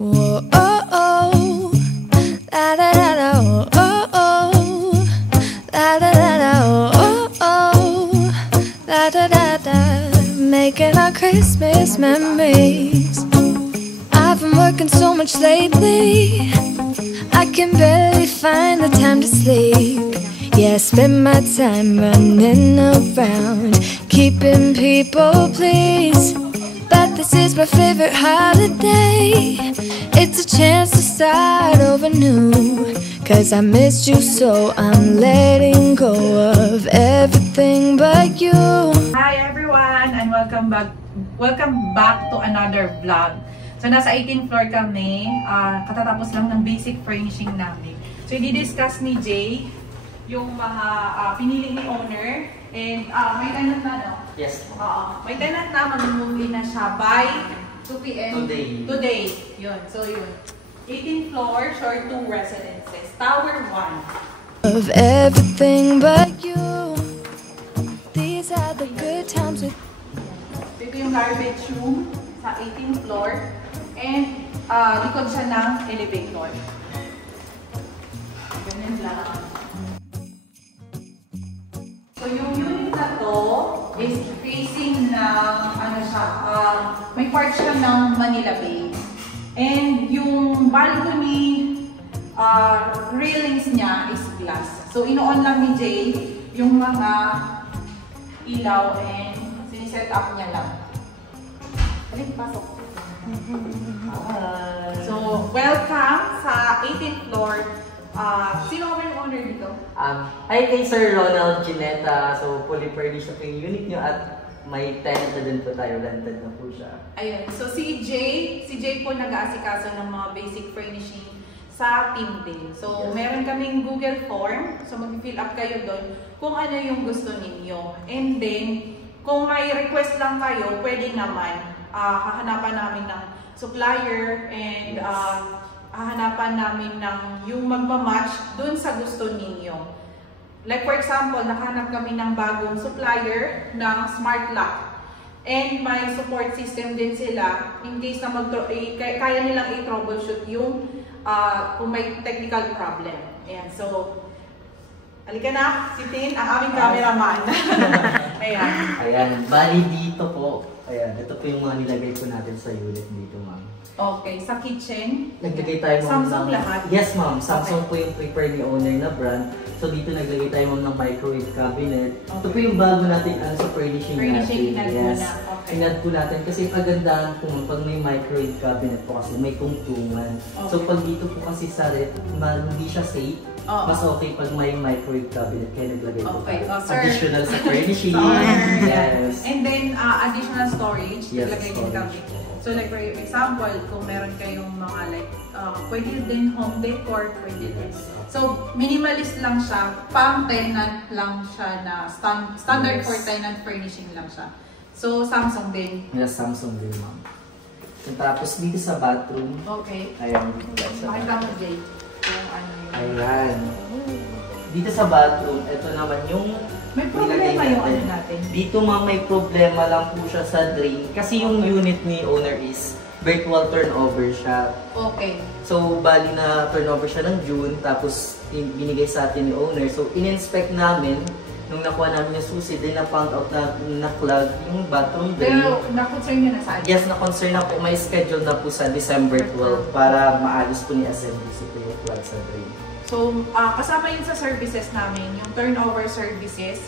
Whoa, oh, oh, la da da da, oh, oh, la da da da, oh, oh, la da da da, making our Christmas memories. I've been working so much lately, I can barely find the time to sleep. Yeah, I spend my time running around, keeping people pleased. But this is my favorite holiday. It's a chance to start over new. Cause I missed you, so I'm letting go of everything but you. Hi everyone and welcome back to another vlog. So nasa 18th floor kami, katatapos lang ng basic furnishing namin. So i-discuss ni Jay yung mga pinili ni owner. And may tenant na, no? Yes. May tenant na, mag-move-in na siya by 2 p.m. Today. Yun. So yun. 18th floor, shore 2 residences. Tower 1. Of everything but you. These are the good times with. Ito yung garbage room sa 18th floor. And likod siya ng elevator. Ganyan lang. So yung unit na to is facing ng, may part siya ng Manila Bay. And yung balcony railings niya is glass. So ino-on lang ni Jay yung mga ilaw and siniset up niya lang. Balik, pasok. So welcome sa 18th floor. Sino ka ba yung owner dito? Hi kay Sir Ronald Gineta. So, fully furnished na yung unit nyo at may tenant na din po tayo. Rented na po siya. Ayun. So, si Jay po nag-aasikaso ng mga basic furnishing sa team din. So, yes. Meron kaming Google form. So, mag-fill up kayo doon kung ano yung gusto ninyo. And then, kung may request lang kayo, pwede naman hahanapan namin ng supplier and yes. Hahanapan namin ng yung magmamatch dun sa gusto ninyo. Like for example, nakahanap kami ng bagong supplier ng smart lock. And may support system din sila in case na kaya nilang i-troubleshoot yung kung may technical problem. Ayan, so halika na, si Tin, ang aming cameraman. Ayan. Ayan, bali dito po. Ayan, ito po yung mga nilagay po natin sa unit dito, ma'am. Okay, sa kitchen, naglagay tayo Samsung lahat? Yes, ma'am. Samsung okay. Po yung prefer ni owner na brand. So dito naglagay tayo ma'am ng microwave cabinet. Okay. Ito po yung bago natin sa furnishing natin. Yes. Okay. Inad po natin kasi pagandahan po pag may microwave cabinet po kasi may tungtungan. Okay. So pag dito po kasi sa rep, hindi siya safe. Mas okay pag may microwave cabinet kaya naglagay po tayo. Additional sa furnishing. Yes. And then additional storage. Yes, naglagay din kami. So like for example, kung meron kayong mga like, pwede din home decor, pwede din. So minimalist lang siya, pang tenant lang siya na standard yes. For tenant furnishing lang siya. So Samsung din. Yes, Samsung din ma'am. So, tapos dito sa bathroom. Okay. Ayan, dito guys. Makita mo Jay. Yung ano yun. Ayan. Dito sa bathroom, ito naman yung may problema yung ano natin. Dito ma'am may problema lang po siya sa drain. Kasi yung unit ni owner is virtual turnover siya. Okay. So bali na turnover siya ng June, tapos binigay sa atin ni owner. So in-inspect namin, nung nakuha namin yung susi, din na-found out na na-clog yung bathroom drain. Pero na-concern nyo na saan? Yes, na-concern na po. May schedule na po sa December 12 para maalis po ni SMBC po yung clog sa drain. So, kasama yun sa services namin, yung turnover services.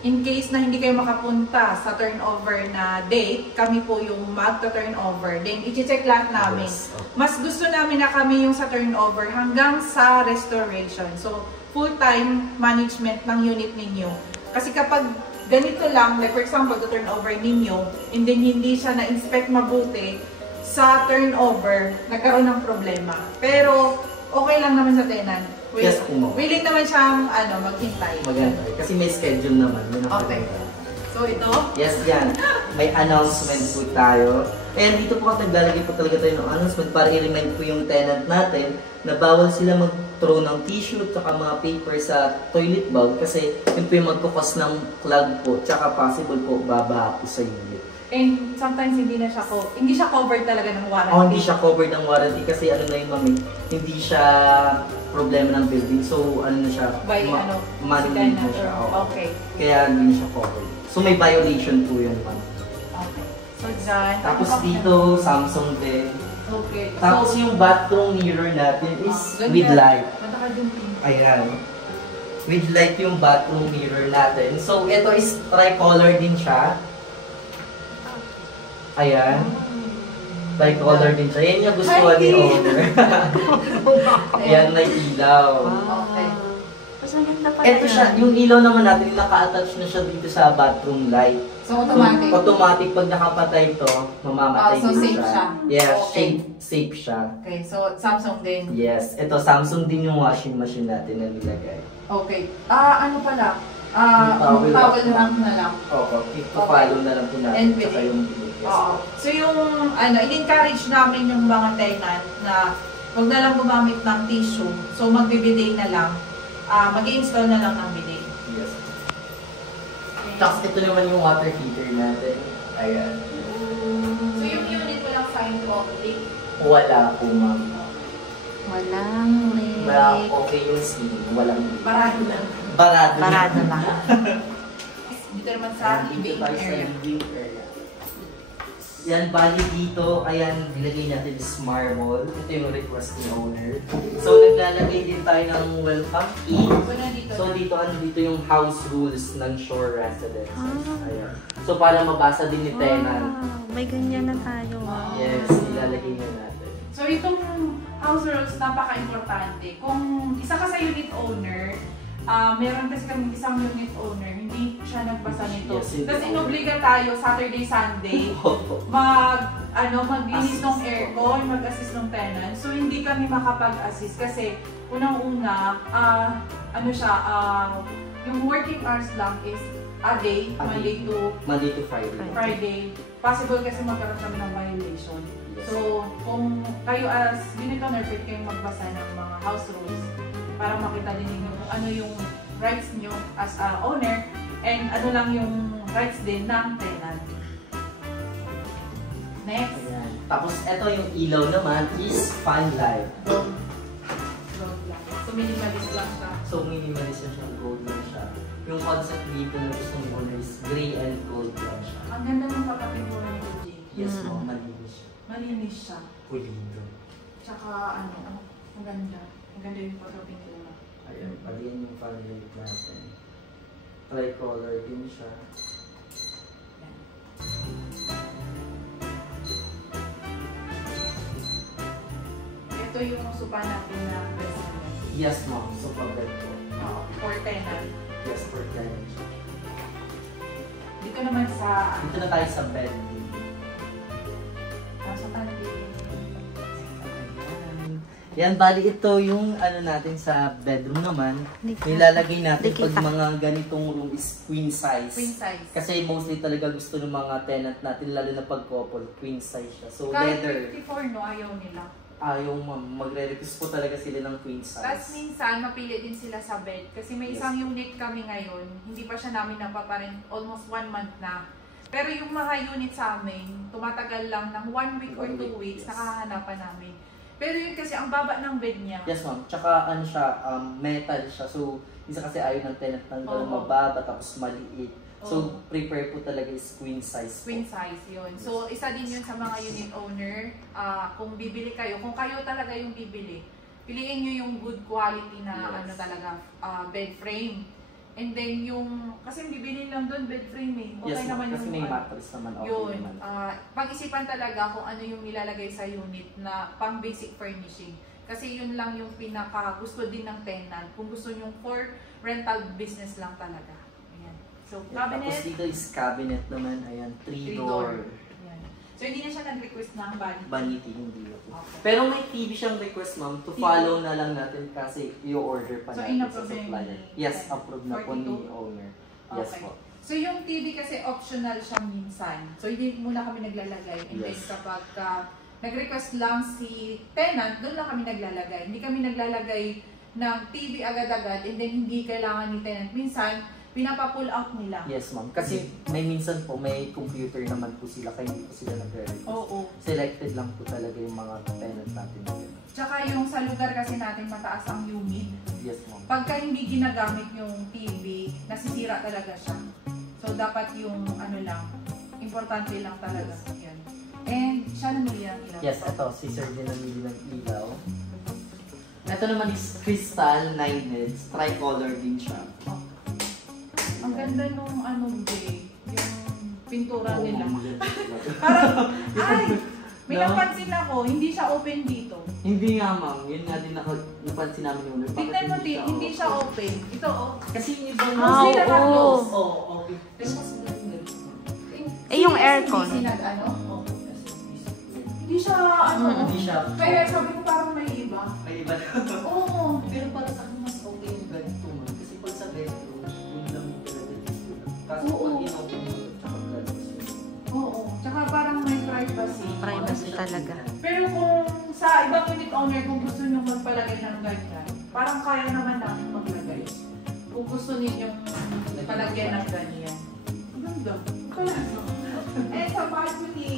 In case na hindi kayo makapunta sa turnover na date, kami po yung magta-turnover. Then, i-check lahat namin. Yes. Okay. Mas gusto namin na kami yung sa turnover hanggang sa restoration. So, full-time management ng unit ninyo. Kasi kapag ganito lang, like for example, the turnover ninyo, and then hindi siya na-inspect mabuti, sa turnover, nagkaroon ng problema. Pero, okay lang naman sa tenant. Yes, willing naman siyang maghintay. Maghintay. Kasi may schedule naman. Okay. So ito? Yes, yan. May announcement po tayo. And dito po naglalagay po talaga tayo ng announcement para i-remind po yung tenant natin na bawal sila mag-throw ng tissue at mga paper sa toilet bowl kasi yun po yung magkukos ng clog po tsaka possible po babaha po sa unit. And sometimes hindi siya covered talaga ng warranty. Oh, hindi siya covered ng warranty kasi ano na yung mami, hindi siya problema ng building. So ano na siya, man-made na siya. Okay. Kaya hindi siya covered. So may violation po yun, ma'am. Okay. So dyan. Tapos dito, Samsung din. Okay. Tapos yung bathroom mirror natin is with light. Ayan. With light yung bathroom mirror natin. So ito is tricolor din siya. Ayan. Tricolor din siya. Yan yung gusto ni owner. Ayan, may ilaw. Okay. Mas maganda pa Ito siya, yung ilaw naman natin, naka-attach na siya dito sa bathroom light. So automatic? Automatic, pag nakapatay ito, mamamatay so din safe siya? Yes, Okay. safe siya. Okay, so Samsung din? Yes, ito Samsung din yung washing machine natin na nilagay. Okay. Ano pala? Towel lamp na lang. Oo, ipapalo na lang po natin. And Tsaka yung bilis. Oo. So yung, in-encourage namin yung mga tenant na huwag na lang gumamit ng tissue. So magbibidet na lang. Mag-i-install na lang ng bidet. Yes. Tapos ito naman yung water heater natin. Ayan. So yung unit ko lang sign leak. Wala po, ma'am. Walang leak. Okay yung ceiling. Walang leak. Barado lang. Barado lang. Dito naman sa living area. Yan, bali dito, ayan, nilagay natin is marble. Ito yung request ni owner. So, naglalagay din tayo ng welcome key. So, dito yung house rules ng Shore Residences. Ayan. So, para mabasa din ni tenant. May ganyan na tayo. Yes, ilalagay na natin. So, itong house rules, napaka-importante. Kung isa ka sa unit owner, meron kasi kami isang unit owner, hindi siya nagbasa nito. Yes, Tapos inobliga tayo Saturday, Sunday, maglinis ng aircon, mag-assist ng tenant. So hindi kami makapag-assist kasi unang-una, yung working hours lang is a day, Monday to Friday. Possible kasi magkaroon kami ng violation. So kung kayo as unit owner, pwede kayong magbasa ng mga house rules para makita din ninyo kung ano yung rights nyo as a owner and ano lang yung rights din ng tenant. Next. Ayan. Tapos ito yung ilaw naman is fan light. Gold lang. So minimalist lang siya. So minimalist na siya, gold lang siya. Yung concept dito na gusto ng owner is gray and gold lang siya. Ang ganda ng pagkapintura ni Kuji. Yes, ma'am, malinis siya. Malinis siya. Pulido. Tsaka ang ganda. Ang ganda yung pagkapintura. Ayan, palihan yung fan light natin. Tricolor din siya. Ito yung sopa natin na restaurant. Yes, ma'am. So, pabed po. For tenant. Yes, for tenant siya. Dito naman sa... Dito na tayo sa bed. Sa kantin. Yan, bali ito yung ano natin sa bedroom naman. Nilalagay natin pag mga ganitong room is queen size. Queen size. Kasi mostly talaga gusto ng mga tenant natin, lalo na pag couple, queen size siya. So, kahit leather. 54, no? Ayaw nila. Ayaw, magre-request po talaga sila ng queen size. Tapos minsan, mapili din sila sa bed. Kasi may isang unit kami ngayon, hindi pa siya namin napaparent, almost 1 month na. Pero yung mga unit sa amin, tumatagal lang ng 1 week or 2 weeks, nakahanapan namin. Pero yun kasi, ang baba ng bed niya. Yes, ma'am. Tsaka ano siya, metal siya. So, isa kasi ayaw ng tenant ng mababa, tapos maliit. So, prepare po talaga is queen size. Queen size yun. So, isa din yun sa mga unit owner. Kung bibili kayo, kung kayo talaga yung bibili, piliin nyo yung good quality na talaga bed frame. And then yung, kasi yung bibili lang doon bed frame eh. Okay yes, naman kasi yung may mattress naman. Okay yun. naman. Pag-isipan talaga kung ano yung nilalagay sa unit na pang basic furnishing. Kasi yun lang yung pinaka gusto din ng tenant. Kung gusto nyo for rental business lang talaga. Ayan. So, cabinet. Tapos dito is cabinet naman. Ayan, 3-door. Ayan. So, hindi na siya nag-request ng vanity. Vanity, hindi na po. Okay. Pero may TV siyang request, ma'am, to follow na lang natin kasi i-order pa So, natin sa in-approve supplier. ni- Yes, approved na po 42? ni owner. Yes Okay. po. So, yung TV kasi optional siya minsan. So, hindi muna kami naglalagay. And then, Yes. kapag nag-request lang si tenant, doon lang kami naglalagay. Hindi kami naglalagay ng TV agad-agad and then hindi kailangan ni tenant. Minsan, pinapa-pull out nila. Yes, ma'am. Kasi may minsan po, may computer naman po sila, kaya hindi po sila nag-request. Oo. Selected lang po talaga yung mga tenant natin. Tsaka yung sa lugar kasi natin mataas ang humid. Yes, ma'am. Pagka hindi ginagamit yung TV, nasisira talaga siya. So, dapat yung ano lang, importante lang talaga. Yan. And siya namili ng ilaw. Yes, ito. Si Sir din namili ng ilaw. Ito naman is crystal 9 heads. Tricolor din siya. Oh. Ang ganda nung ano, Jay, yung pintura nila. Parang, ay! May napansin ako, hindi siya open dito. Hindi nga, ma'am. Yun nga din napansin namin yung ulo. Tignan mo, Tin, hindi siya open. Ito, oh. Kasi yung ibang Mostly naka-close. Oo, okay. Pero mas Eh, yung aircon. Ano? Hindi siya, ano. Hindi siya. Kaya sabi ko parang may iba. May iba na. Oo. Pero para sa akin, mas okay yung ganito, ma'am. Kasi pag sa bedroom, yung lang yung talaga dito. Kaso pag in-open mo, tsaka glass. Oo. Tsaka parang may privacy. Privacy talaga. Pero kung sa ibang unit owner, kung gusto nyo magpalagay ng ganyan, parang kaya naman namin maglagay. Kung gusto ninyong palagyan ng ganyan. Ganda. Eh, sa balcony.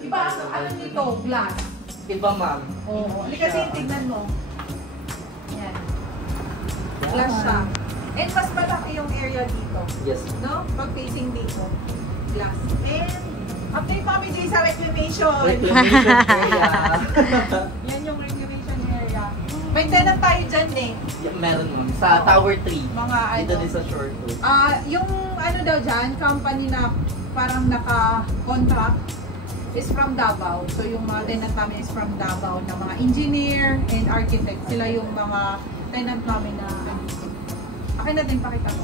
Iba ang ano nito, glass. Iba, ma'am. Oo. Kasi tignan mo. Yan. Glass siya. And mas malaki yung area dito. Yes. No? Pag facing dito. Glass. And update Mami J sa reclamation. Reclamation area. Yan yung reclamation area. May tenant tayo dyan eh. Yeah, meron, ma'am. Sa Tower 3. Mga Dito ano. din sa Shore 2. Yung ano daw dyan, company na parang naka-contract is from Davao. So yung mga tenant namin is from Davao na mga engineer and architect. Sila yung mga tenant namin na ano. Akin na din pakita ko.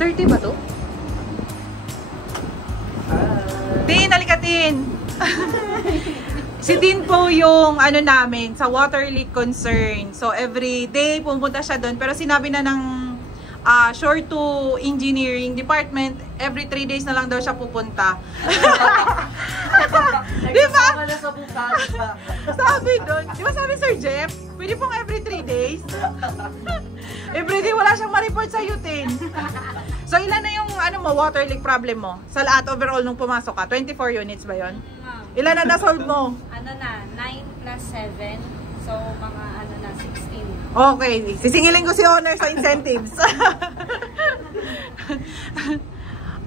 $30 ba to? Tin, halikatin! Si Tin po yung ano namin sa water leak concern. So every day pumunta siya doon. Pero sinabi na ng Shore 2 Engineering Department, every 3 days na lang daw siya pupunta. Di ba? Sabi doon. Di ba sabi Sir Jeff? Pwede pong every 3 days. Every day wala siyang ma-report sa Tin. So ilan na yung ano mo, water leak problem mo? Sa lahat overall nung pumasok ka? 24 units ba yon? Ilan na na-solve mo? Ano na, 9 plus 7. So, mga ano na, 16. Okay, sisingilin ko si owner sa incentives.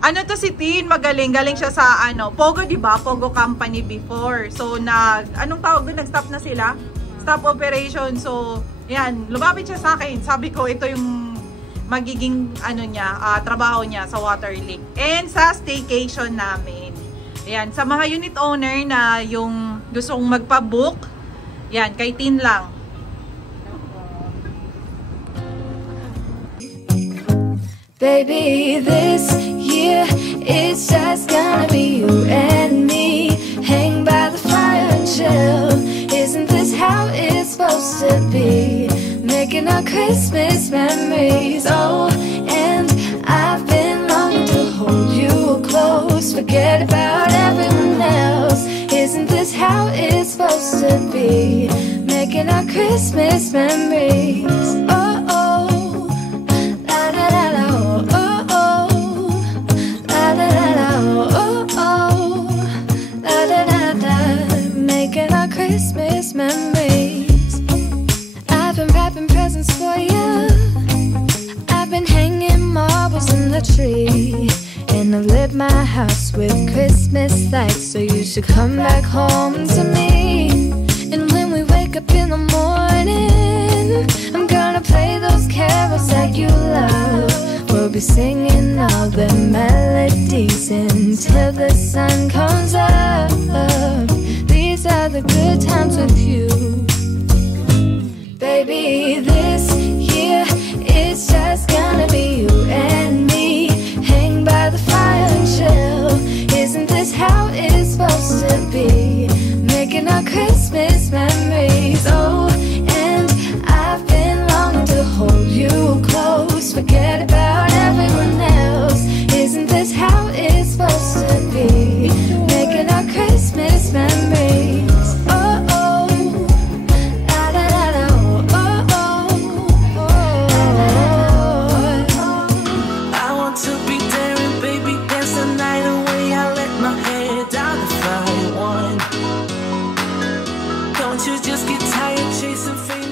Ano to si Tin, magaling. Galing siya sa ano, Pogo, di ba? Pogo company before. So, anong tawag doon? Nag-stop na sila? Stop operation. So, yan, lumapit siya sa akin. Sabi ko, ito yung magiging ano niya, trabaho niya sa water leak. And sa staycation namin. Ayan, sa mga unit owner na yung gustong magpa-book, yan, kay Tin lang. Baby, this year it's just gonna be you and me. Hang by the fire and chill. Isn't this how it's supposed to be? Making our Christmas memories. Oh, and I've been longing to hold you close. Forget about everyone else. Isn't this how it's supposed to be? Making our Christmas memories. Oh, oh, la da da da, oh, oh, la da da da, oh, oh, la da da da. Making our Christmas memories. I've been wrapping presents for you. I've been hanging marbles in the tree. And I've lit my house with Christmas lights. So you should come back home to me. And when we wake up in the morning, I'm gonna play those carols that you love. We'll be singing all the melodies until the sun comes up. These are the good times with you. Baby, this year it's just gonna be you and me. Hang by the fire and chill. Isn't this how it's supposed to be? Making our Christmas memories. Oh, and I've been longing to hold you close. Forget about everyone else. Isn't this how it's supposed to be? Don't you just get tired chasing fame?